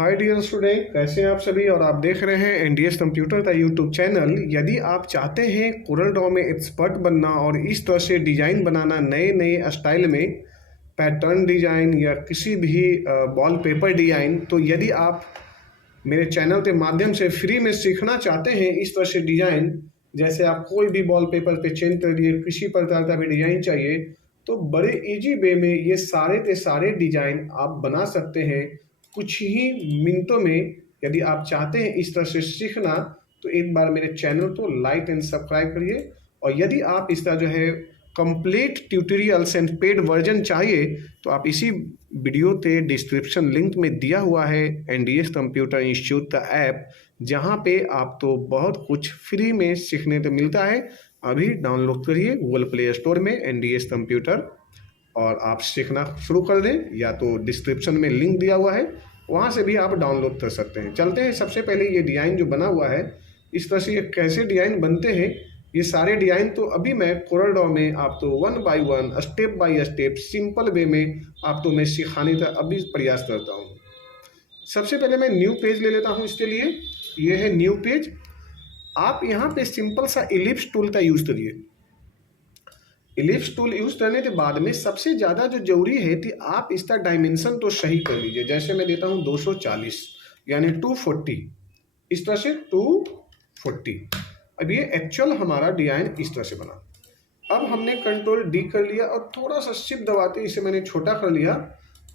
Hi dear student, कैसे हैं आप सभी। और आप देख रहे हैं एनडीएस कंप्यूटर का यूट्यूब चैनल। यदि आप चाहते हैं कोरल ड्रॉ में एक्सपर्ट बनना और इस तरह से डिज़ाइन बनाना नए नए स्टाइल में, पैटर्न डिज़ाइन या किसी भी वॉल पेपर डिज़ाइन, तो यदि आप मेरे चैनल के माध्यम से फ्री में सीखना चाहते हैं इस तरह से डिज़ाइन, जैसे आप कोई भी वॉल पेपर पे चेंज कर दिए, किसी प्रकार का भी डिज़ाइन चाहिए, तो बड़े इजी वे में ये सारे के सारे डिज़ाइन आप बना सकते हैं कुछ ही मिनटों में। यदि आप चाहते हैं इस तरह से सीखना, तो एक बार मेरे चैनल को लाइक एंड सब्सक्राइब करिए। और यदि आप इसका जो है complete tutorials and paid version चाहिए, तो आप इसी वीडियो के डिस्क्रिप्शन लिंक में दिया हुआ है एनडीएस कंप्यूटर इंस्टीट्यूट का ऐप, जहां पे आपको बहुत कुछ फ्री में सीखने को मिलता है। अभी डाउनलोड करिए गूगल प्ले स्टोर में एनडीएस कंप्यूटर और आप सीखना शुरू कर दें, या तो डिस्क्रिप्शन में लिंक दिया हुआ है, वहाँ से भी आप डाउनलोड कर सकते हैं। चलते हैं, सबसे पहले ये डिज़ाइन जो बना हुआ है, इस तरह से ये कैसे डिज़ाइन बनते हैं, ये सारे डिज़ाइन तो अभी मैं कोरल ड्रॉ में आपको one by one, step by step, simple way में आपको मैं सिखाने का अभी प्रयास करता हूँ। सबसे पहले मैं न्यू पेज ले लेता हूँ। इसके लिए ये है न्यू पेज। आप यहाँ पे सिंपल सा इलिप्स टूल का यूज़ करिए। इलिप्स टूल यूज करने के बाद में सबसे ज़्यादा जो जरूरी है कि आप इसका डायमेंशन तो सही कर लीजिए। जैसे मैं देता हूँ 240 यानी 240, इस तरह से 240। अब ये एक्चुअल हमारा डिज़ाइन इस तरह से बना। अब हमने कंट्रोल डी कर लिया और थोड़ा सा शिफ्ट दबाते इसे मैंने छोटा कर लिया,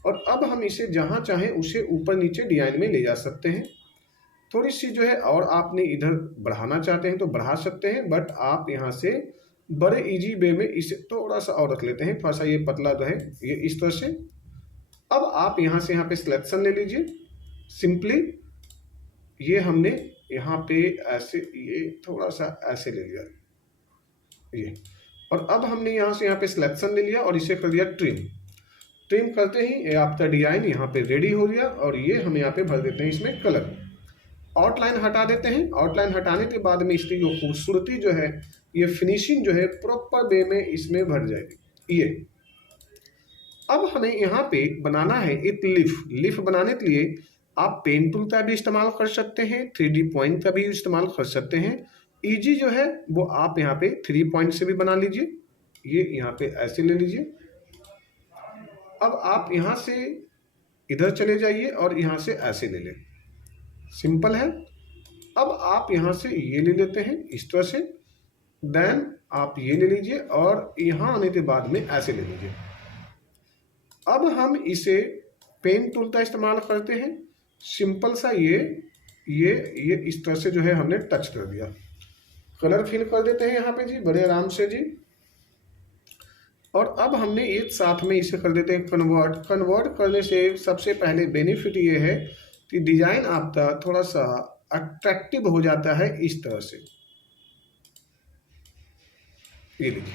और अब हम इसे जहाँ चाहें उसे ऊपर नीचे डिज़ाइन में ले जा सकते हैं। थोड़ी सी जो है और आपने इधर बढ़ाना चाहते हैं तो बढ़ा सकते हैं, बट आप यहाँ से बड़े इजी वे में इसे थोड़ा सा और रख लेते हैं। थोड़ा सा ये पतला जो है ये इस तरह से। अब आप यहाँ से यहाँ पे सिलेक्शन ले लीजिए। सिंपली ये हमने यहाँ पे ऐसे ये थोड़ा सा ऐसे ले लिया ये, और अब हमने यहाँ से यहाँ पे सिलेक्शन ले लिया और इसे कर दिया ट्रिम। ट्रिम करते ही ये आपका डिजाइन यहाँ पे रेडी हो गया। और ये हम यहाँ पे भर देते हैं इसमें कलर, आउटलाइन हटा देते हैं। आउटलाइन हटाने के बाद में इसकी जो खूबसूरती जो है, ये फिनिशिंग जो है प्रॉपर वे में इसमें भर जाएगी। ये अब हमें यहाँ पे बनाना है एक लिफ। लिफ बनाने के लिए आप पेन टूल का भी इस्तेमाल कर सकते हैं, 3D पॉइंट का भी इस्तेमाल कर सकते हैं। इजी जो है वो आप यहाँ पे 3 पॉइंट से भी बना लीजिए। ये यहाँ पे ऐसे ले लीजिए। अब आप यहाँ से इधर चले जाइए और यहाँ से ऐसे ले लें। सिंपल है। अब आप यहाँ से ये ले लेते हैं इस तरह से, देन आप ये ले लीजिए और यहाँ आने के बाद में ऐसे ले लीजिए। अब हम इसे पेन टूल का इस्तेमाल करते हैं। सिंपल सा ये इस तरह से जो है हमने टच कर दिया। कलर फिल कर देते हैं यहाँ पे जी, बड़े आराम से जी। और अब हमने एक साथ में इसे कर देते हैं कन्वर्ट। कन्वर्ट करने से सबसे पहले बेनिफिट ये है कि डिजाइन आपका थोड़ा सा अट्रैक्टिव हो जाता है इस तरह से। ये देखिए,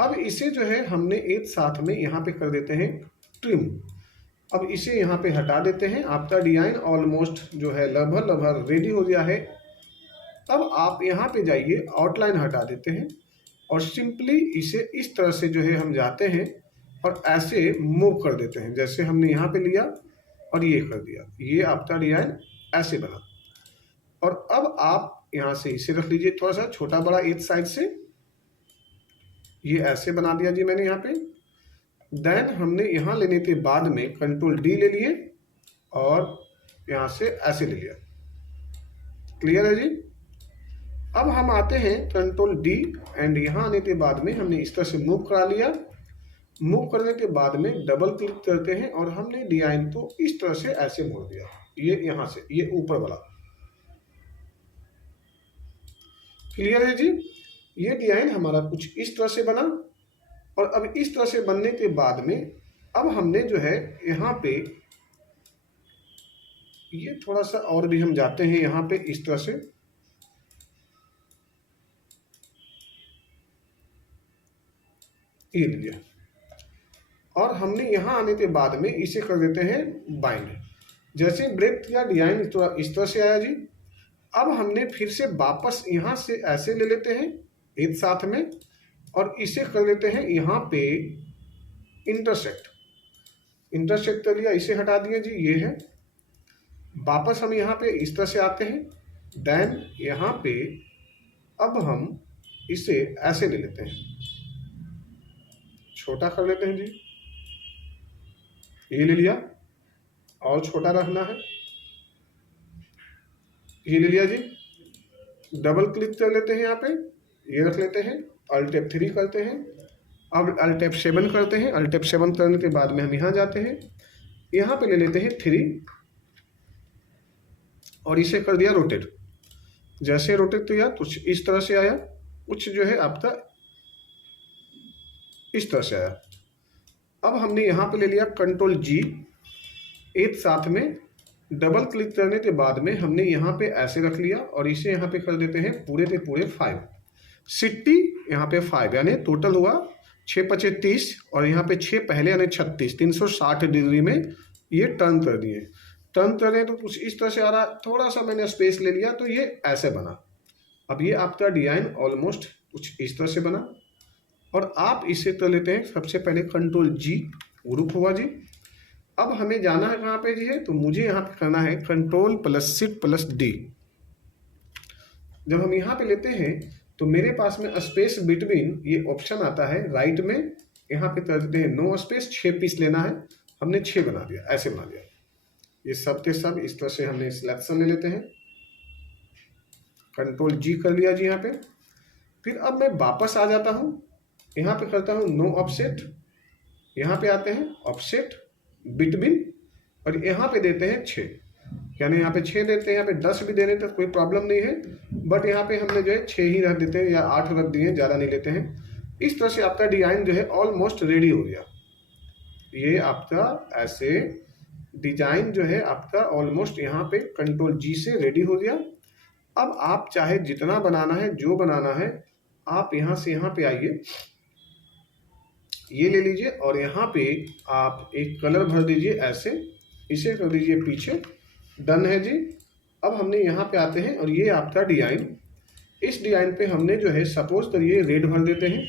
अब इसे जो है हमने एक साथ में यहाँ पे कर देते हैं ट्रिम। अब इसे यहाँ पे हटा देते हैं। आपका डिजाइन ऑलमोस्ट जो है लगभग रेडी हो गया है। अब आप यहाँ पे जाइए, आउटलाइन हटा देते हैं और सिंपली इसे इस तरह से जो है हम जाते हैं और ऐसे मूव कर देते हैं। जैसे हमने यहाँ पे लिया और ये कर दिया, ये आपका डिजाइन ऐसे बना। और अब आप यहाँ से इसे रख लीजिए थोड़ा सा छोटा बड़ा एक साइड से, ये ऐसे बना दिया जी मैंने यहाँ पे। देन हमने यहाँ लेने के बाद में कंट्रोल डी ले लिए और यहाँ से ऐसे ले लिया। क्लियर है जी। अब हम आते हैं कंट्रोल डी एंड यहाँ आने के बाद में हमने इस तरह से मूव करा लिया। मूव करने के बाद में डबल क्लिक करते हैं और हमने डिजाइन को इस तरह से ऐसे मोड़ दिया। ये यहाँ से ये ऊपर वाला। क्लियर है जी। ये डिजाइन हमारा कुछ इस तरह से बना। और अब इस तरह से बनने के बाद में अब हमने जो है यहाँ पे ये थोड़ा सा और भी हम जाते हैं यहाँ पे इस तरह से। ये लिया और हमने यहाँ आने के बाद में इसे कर देते हैं बाइंड। जैसे ब्रेक किया डिजाइन इस तरह से आया जी। अब हमने फिर से वापस यहाँ से ऐसे ले लेते हैं एक साथ में और इसे कर लेते हैं यहाँ पे इंटरसेक्ट। इंटरसेक्ट कर लिया, इसे हटा दिया जी, ये है। वापस हम यहाँ पे इस तरह से आते हैं, देन यहाँ पे अब हम इसे ऐसे ले लेते हैं, छोटा कर लेते हैं जी, ये ले लिया, और छोटा रखना है, ये ले लिया जी, डबल क्लिक कर लेते हैं यहाँ पे, ये रख लेते हैं, अल्ट F3 करते हैं, अब अल्ट F7 करते हैं, अल्ट F7 करने के बाद में हम यहाँ जाते हैं, यहाँ पे ले लेते हैं 3 और इसे कर दिया रोटेट। जैसे रोटेट किया तो इस तरह से आया, कुछ जो है आपका इस तरह से आया। अब हमने यहाँ पे ले लिया कंट्रोल G, एक साथ में डबल क्लिक करने के बाद में हमने यहाँ पे ऐसे रख लिया और इसे यहाँ पे कर देते हैं पूरे के पूरे 5, 60 यहाँ पे 5, यानी टोटल हुआ 6 × 5 = 30 और यहाँ पे 6 पहले यानी 36, 360 डिग्री में ये टर्न कर दिए। टर्न करें तो कुछ इस तरह से आ रहा, थोड़ा सा मैंने स्पेस ले लिया तो ये ऐसे बना। अब ये आपका डिजाइन ऑलमोस्ट कुछ इस तरह से बना और आप इसे कर लेते हैं सबसे पहले कंट्रोल G, ग्रुप हुआ जी। अब हमें जाना है कहाँ पे जी है, तो मुझे यहाँ पे करना है कंट्रोल + Shift + D। जब हम यहाँ पे लेते हैं तो मेरे पास में स्पेस बिटवीन ये ऑप्शन आता है राइट में, यहाँ पे कर देते हैं नो स्पेस, 6 पीस लेना है, हमने 6 बना दिया, ऐसे बना दिया। ये सब के सब इस तरह से हमने सिलेक्शन ले लेते हैं, कंट्रोल G कर लिया जी यहाँ पे। फिर अब मैं वापस आ जाता हूँ, यहाँ पे करता हूँ नो ऑफसेट, यहाँ पे आते हैं ऑफसेट बिटवीन और यहाँ पे देते हैं 6, यानी यहाँ पे 6 देते हैं, यहाँ पे 10 भी दे रहे तो कोई प्रॉब्लम नहीं है, बट यहाँ पे हमने जो है 6 ही रख देते हैं या 8 रख दिए, ज़्यादा नहीं लेते हैं। इस तरह से आपका डिज़ाइन जो है ऑलमोस्ट रेडी हो गया। ये आपका ऐसे डिजाइन जो है आपका ऑलमोस्ट यहाँ पे कंट्रोल G से रेडी हो गया। अब आप चाहे जितना बनाना है, जो बनाना है, आप यहाँ से यहाँ पे आइए, ये ले लीजिए और यहाँ पे आप एक कलर भर दीजिए ऐसे, इसे कर दीजिए पीछे, डन है जी। अब हमने यहाँ पे आते हैं और ये आपका डिजाइन, इस डिजाइन पे हमने जो है सपोज करिए रेड भर देते हैं,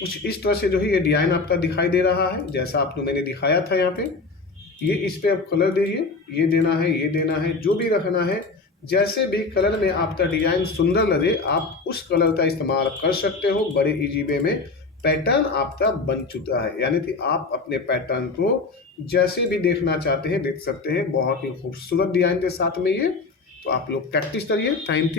कुछ इस तरह से जो है ये डिजाइन आपका दिखाई दे रहा है, जैसा आपको मैंने दिखाया था यहाँ पे। ये इस पे आप कलर दीजिए, ये देना है, ये देना है, जो भी रखना है, जैसे भी कलर में आपका डिजाइन सुंदर लगे आप उस कलर का इस्तेमाल कर सकते हो। बड़े इजी वे में पैटर्न आपका बन चुका है, यानी कि आप अपने पैटर्न को जैसे भी देखना चाहते हैं देख सकते हैं। बहुत ही खूबसूरत डिजाइन के साथ में ये, तो आप लोग प्रैक्टिस करिए। Thank you.